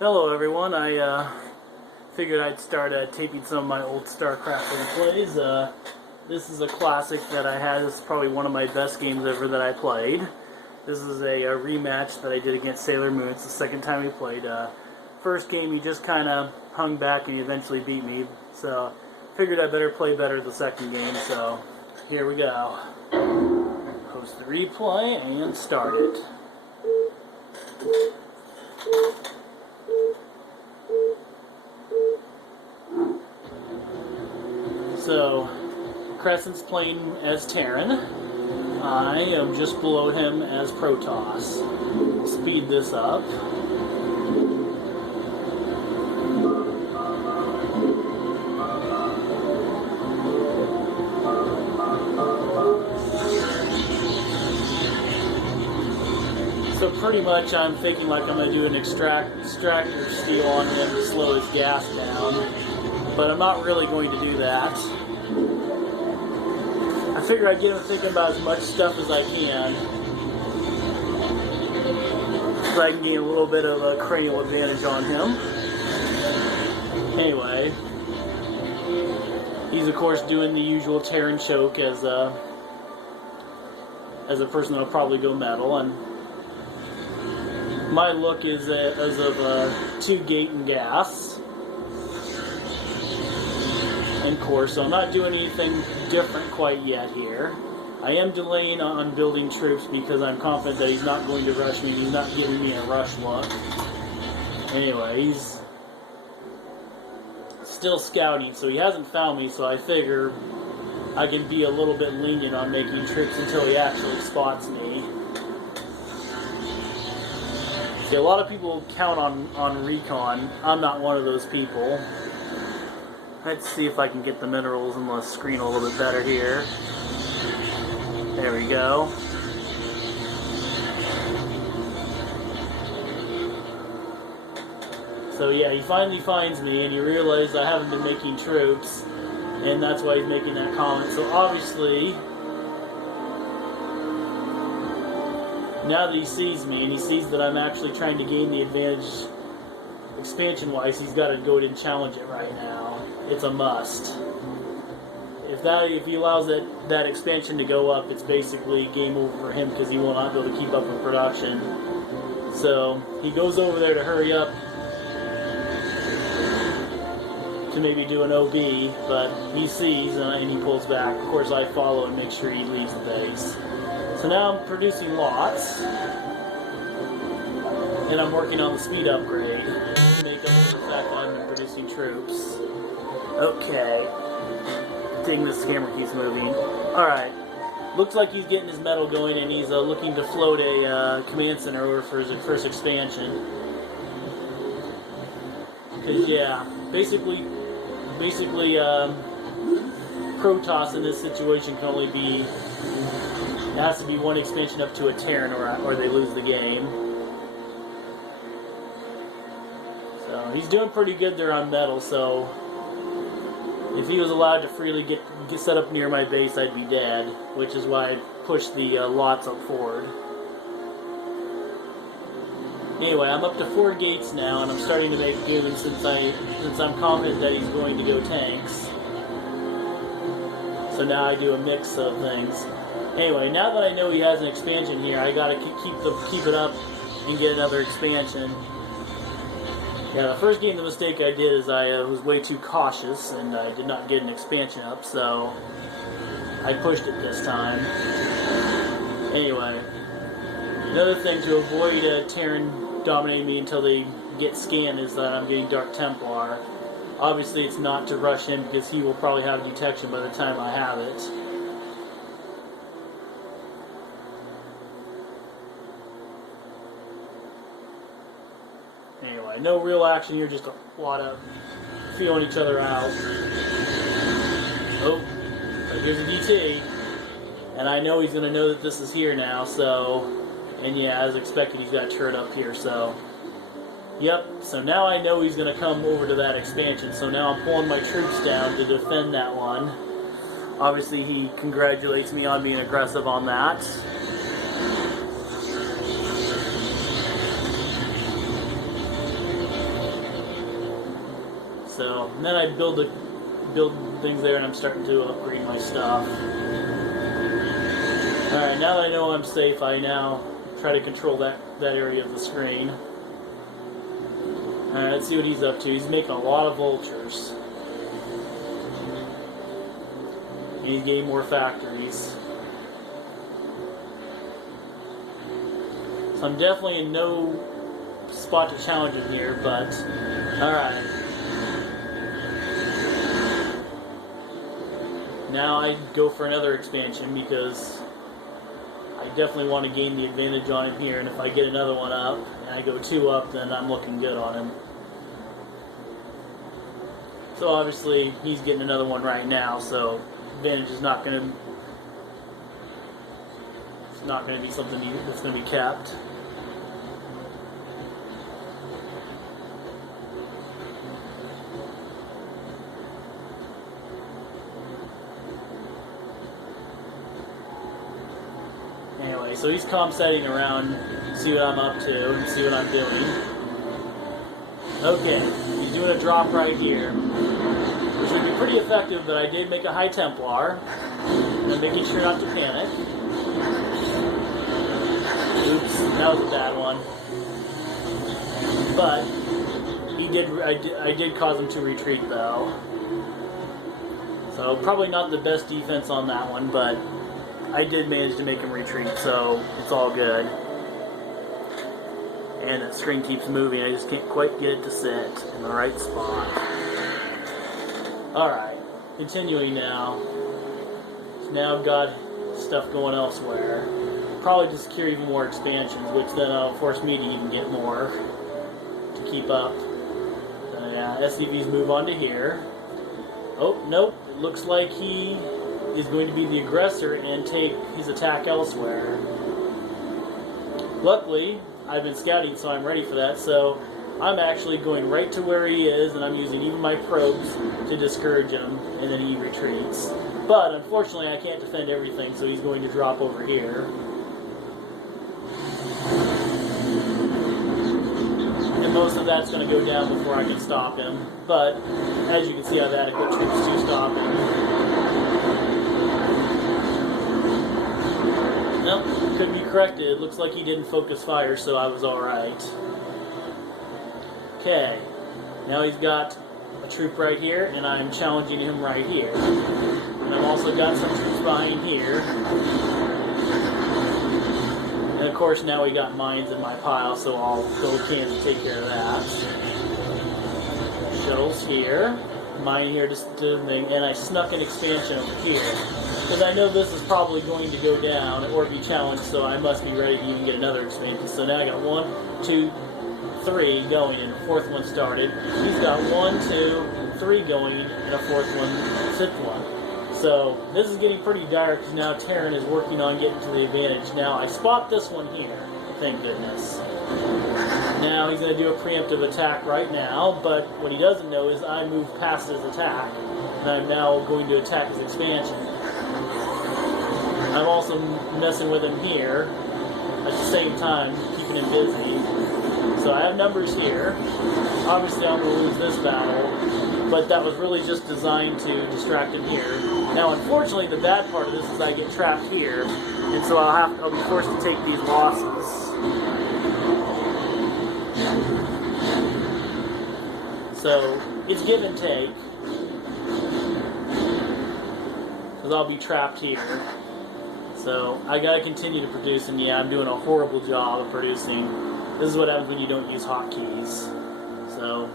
Hello everyone, I figured I'd start taping some of my old Starcraft replays. This is a classic that I had. This is probably one of my best games ever that I played. This is a rematch that I did against Sailor Moon. It's the second time we played. First game you just kind of hung back and you eventually beat me, so figured I better play better the second game, so here we go. Post the replay and start it. So, Crescent's playing as Terran. I am just below him as Protoss. Speed this up. So pretty much I'm thinking like I'm going to do an extractor steal on him to slow his gas down. But I'm not really going to do that. I figure I'd get him thinking about as much stuff as I can, so I can gain a little bit of a cranial advantage on him. Anyway, he's of course doing the usual Terran choke as a person that'll probably go metal, and my look is as of 2 gate and gas. And core, so I'm not doing anything different quite yet here. I am delaying on building troops because I'm confident that he's not going to rush me. He's not giving me a rush look. Anyway, he's still scouting, so he hasn't found me, so I figure I can be a little bit lenient on making troops until he actually spots me. See, a lot of people count on recon. I'm not one of those people. Let's see if I can get the minerals on the screen a little bit better here. There we go. So yeah, he finally finds me, and you realize I haven't been making troops, and that's why he's making that comment. So obviously, now that he sees me, and he sees that I'm actually trying to gain the advantage expansion-wise, he's got to go ahead and challenge it right now. It's a must. If he allows that expansion to go up, it's basically game over for him because he will not be able to keep up with production. So he goes over there to hurry up to maybe do an OB, but he sees and he pulls back. Of course, I follow and make sure he leaves the base. So now I'm producing lots, and I'm working on the speed upgrade to make up for the fact that I've been producing troops. Okay. Dang, this camera keeps moving. Alright. Looks like he's getting his metal going, and he's looking to float a command center over for his first expansion. Because, yeah, basically, Protoss in this situation can only be, it has to be one expansion up to a Terran or they lose the game. So, he's doing pretty good there on metal, so if he was allowed to freely get set up near my base, I'd be dead, which is why I pushed the lots up forward. Anyway, I'm up to 4 gates now, and I'm starting to make goons since I'm confident that he's going to go tanks. So now I do a mix of things. Anyway, now that I know he has an expansion here, I gotta keep it up and get another expansion. Yeah, the first game, the mistake I did is I was way too cautious, and I did not get an expansion up, so I pushed it this time. Anyway, another thing to avoid Terran dominating me until they get scanned is that I'm getting Dark Templar. Obviously, it's not to rush him because he will probably have detection by the time I have it. Anyway, no real action here, just a lot of feeling each other out. Oh, here's a DT. And I know he's going to know that this is here now, so, and yeah, as expected, he's got turret up here, so. Yep, so now I know he's going to come over to that expansion, so now I'm pulling my troops down to defend that one. Obviously, he congratulates me on being aggressive on that. So and then I build things there, and I'm starting to upgrade my stuff. Alright, now that I know I'm safe, I now try to control that area of the screen. Alright, let's see what he's up to. He's making a lot of vultures. And he's getting more factories. So I'm definitely in no spot to challenge him here, but alright. Now I go for another expansion because I definitely want to gain the advantage on him here, and if I get another one up and I go 2 up, then I'm looking good on him. So obviously he's getting another one right now, so advantage is not going to be something that's going to be kept. Anyway, so he's setting around, see what I'm up to, and see what I'm doing. Okay, he's doing a drop right here, which would be pretty effective, but I did make a High Templar. I'm making sure not to panic. Oops, that was a bad one. But I did cause him to retreat though. So probably not the best defense on that one, but I did manage to make him retreat, so it's all good. And that string keeps moving, I just can't quite get it to sit in the right spot. Alright, continuing now. It's now got stuff going elsewhere. Probably just secure even more expansions, which then will force me to even get more to keep up. Yeah, SCVs move on to here. Oh, nope, it looks like he is going to be the aggressor and take his attack elsewhere. Luckily, I've been scouting, so I'm ready for that, so I'm actually going right to where he is, and I'm using even my probes to discourage him, and then he retreats. But, unfortunately, I can't defend everything, so he's going to drop over here. And most of that's going to go down before I can stop him. But, as you can see, I have adequate troops to stop him. Nope, couldn't be corrected. It looks like he didn't focus fire, so I was alright. Okay, now he's got a troop right here, and I'm challenging him right here. And I've also got some troops behind here. And of course now we got mines in my pile, so I'll go cans to take care of that. Shuttles here. Mine here just to thing, and I snuck an expansion over here. Because I know this is probably going to go down or be challenged, so I must be ready to even get another expansion. So now I got 1, 2, 3 going, and a 4th one started. He's got 1, 2, 3 going, and a 4th one, 5th one. So this is getting pretty dire because now Terran is working on getting to the advantage. Now I spot this one here, thank goodness. Now he's going to do a preemptive attack right now, but what he doesn't know is I moved past his attack, and I'm now going to attack his expansion. I'm also messing with him here at the same time, keeping him busy. So I have numbers here. Obviously I'm going to lose this battle, but that was really just designed to distract him here. Now unfortunately the bad part of this is I get trapped here, and so I'll be forced to take these losses. So it's give and take, because I'll be trapped here. So I gotta continue to produce, and yeah, I'm doing a horrible job of producing. This is what happens when you don't use hotkeys. So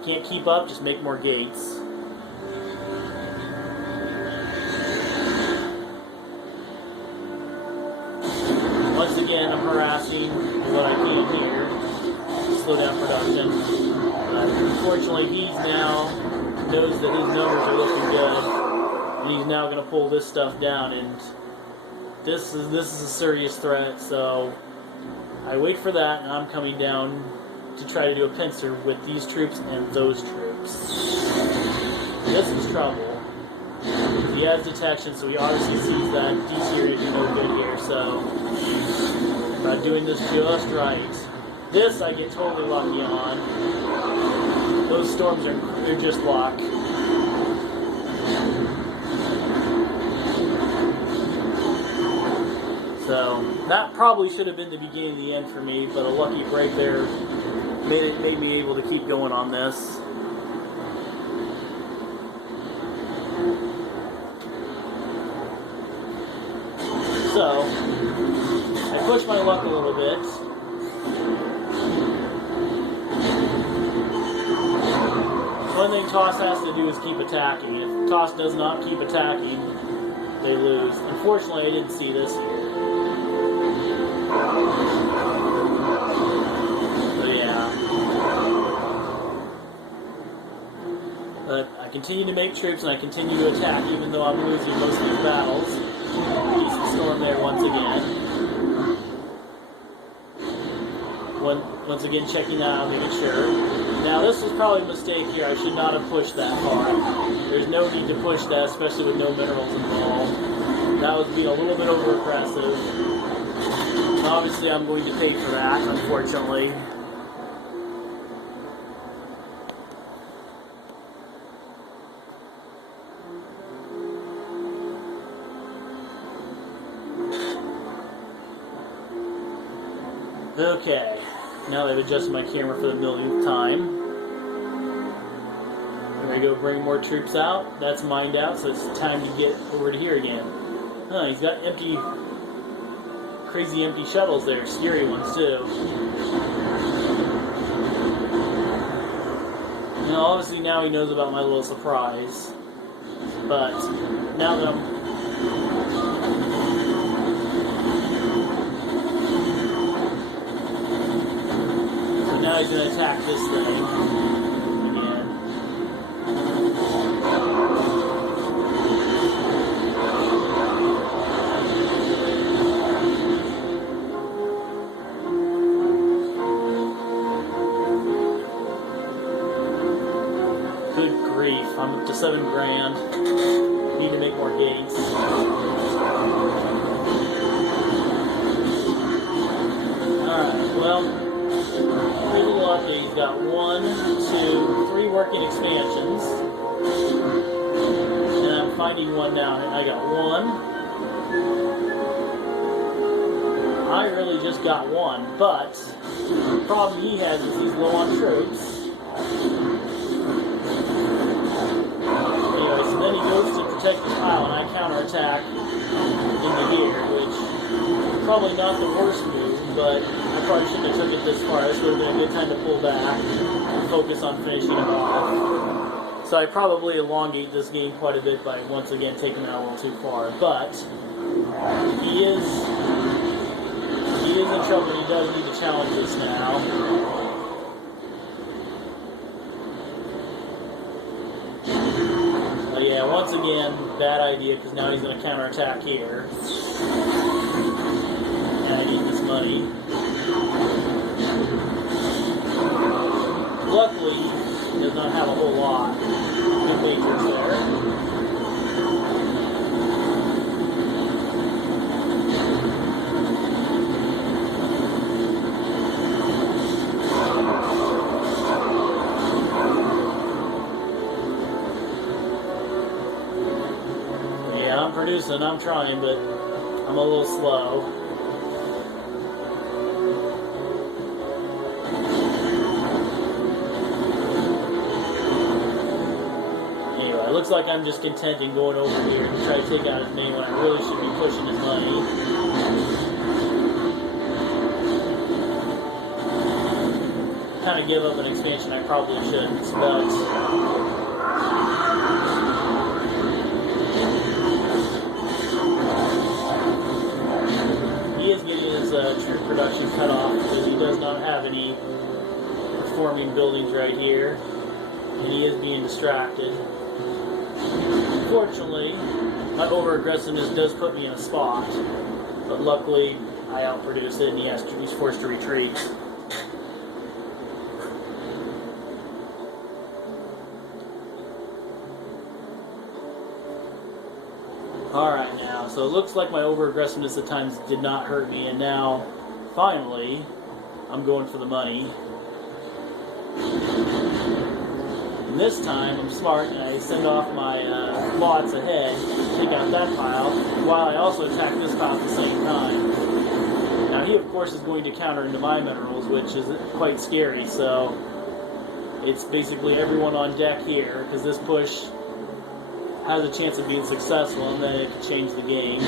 if you can't keep up, just make more gates. Once again, I'm harassing what I can here to slow down production. But unfortunately, he now knows that his numbers are looking good, and he's now going to pull this stuff down, and this is a serious threat. So I wait for that, and I'm coming down to try to do a pincer with these troops and those troops. This is trouble. He has detection, so he obviously sees that DC area is no good here. So I'm doing this just right. This I get totally lucky on. Those storms they're just luck. So that probably should have been the beginning of the end for me, but a lucky break there made me able to keep going on this. So I pushed my luck a little bit. One thing Toss has to do is keep attacking. If Toss does not keep attacking, they lose. Unfortunately, I didn't see this here. But yeah. But I continue to make troops and I continue to attack even though I'm losing most of these battles. Decent storm there once again. Once again checking that out, making sure. Now this was probably a mistake here. I should not have pushed that far. There's no need to push that, especially with no minerals involved. That was being a little bit over aggressive. Obviously I'm going to pay for that, unfortunately. Okay, now that I've adjusted my camera for the millionth time. Here I go, bring more troops out. That's mined out, so it's time to get over to here again. Huh, he's got crazy empty shuttles there, scary ones too. Now, obviously now he knows about my little surprise. But now that now he's going to attack this thing again. Good grief, I'm up to 7 grand. Need to make more gates. Alright, well, pretty lucky. He's got 1, 2, 3 working expansions. And I'm finding one now. I got 1. I really just got 1, but the problem he has is he's low on troops. Anyway, so then he goes to protect his pile, and I counterattack into here, which is probably not the worst move, but I probably shouldn't have took it this far. This would have been a good time to pull back and focus on finishing him off. So I probably elongate this game quite a bit by once again taking him out a little too far. But he is in trouble. He does need to challenge this now. But yeah, once again, bad idea because now he's going to counterattack here. And I need this money. Luckily, he does not have a whole lot of majors there. Yeah, I'm producing, I'm trying, but I'm a little slow. Looks like I'm just content in going over here to try to take out his main when I really should be pushing his money. Kind of give up an expansion I probably shouldn't, but he is getting his troop production cut off because he does not have any performing buildings right here, and he is being distracted. Unfortunately, my over-aggressiveness does put me in a spot, but luckily I outproduced it and he's forced to retreat. Alright now, so it looks like my over-aggressiveness at times did not hurt me, and now, finally, I'm going for the money. And this time, I'm smart, and I send off my bots ahead, take out that pile, while I also attack this pile at the same time. Now, he, of course, is going to counter into my minerals, which is quite scary, so it's basically everyone on deck here, because this push has a chance of being successful, and then it could change the game.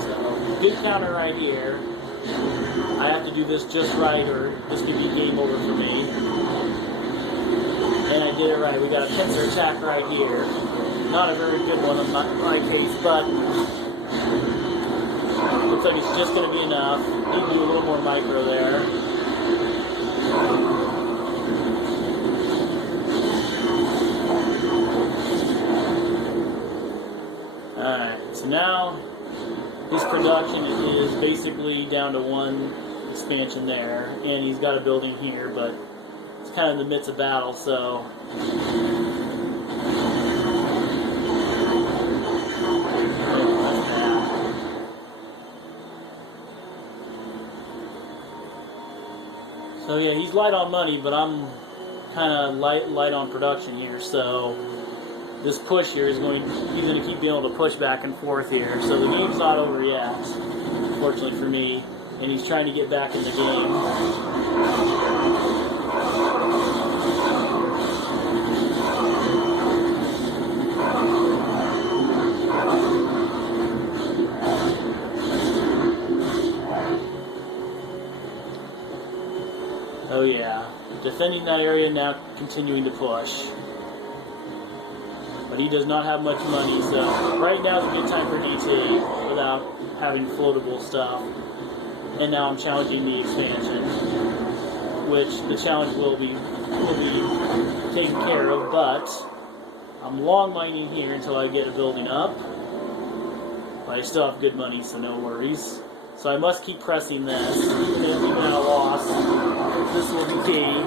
So, good counter right here. I have to do this just right, or this could be game over for me. And I did it right. We got a pincer attack right here. Not a very good one in my case, but looks like it's just going to be enough. Need to do a little more micro there. Alright, so now his production is basically down to one expansion there, and he's got a building here, but it's kind of in the midst of battle, so so yeah, he's light on money, but I'm kind of light on production here, so this push here is he's going to keep being able to push back and forth here. So the game's not over yet, fortunately for me, and he's trying to get back in the game. Oh yeah, defending that area now, continuing to push. But he does not have much money, so right now is a good time for DT without having floatable stuff. And now I'm challenging the expansion, which the challenge will be taken care of, but I'm long mining here until I get a building up. But I still have good money, so no worries. So I must keep pressing this, even at a loss. This will be key.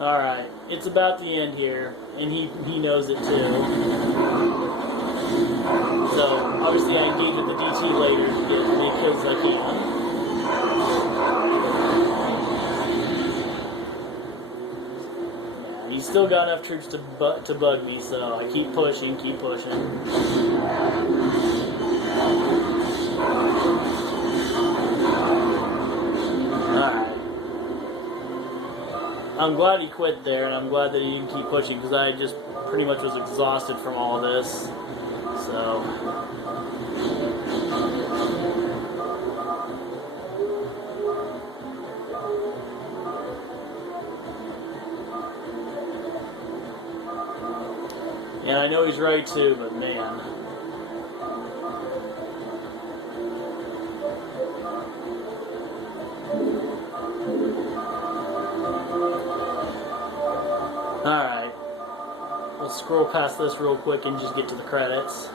Alright, it's about the end here, and he knows it too. So, obviously I engage with the DT later to get as many kills as I can. Yeah, he's still got enough troops to bug me, so I keep pushing. Alright. I'm glad he quit there, and I'm glad that he didn't keep pushing, because I just pretty much was exhausted from all of this. So, and I know he's right too, but man. Alright, we'll scroll past this real quick and just get to the credits.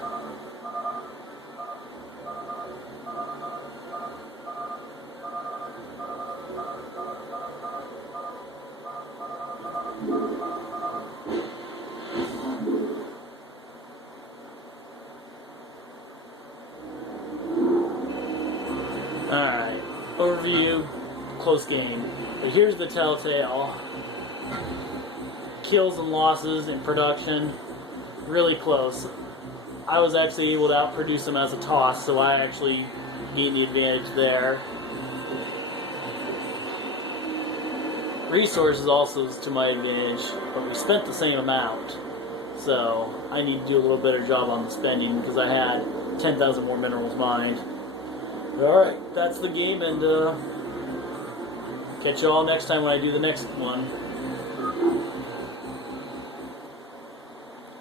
Alright, overview, close game. But here's the telltale. Kills and losses in production, really close. I was actually able to outproduce him as a toss, so I actually gained the advantage there. Resources also is to my advantage, but we spent the same amount. So I need to do a little better job on the spending because I had 10,000 more minerals mined. Alright, that's the game, and catch you all next time when I do the next one.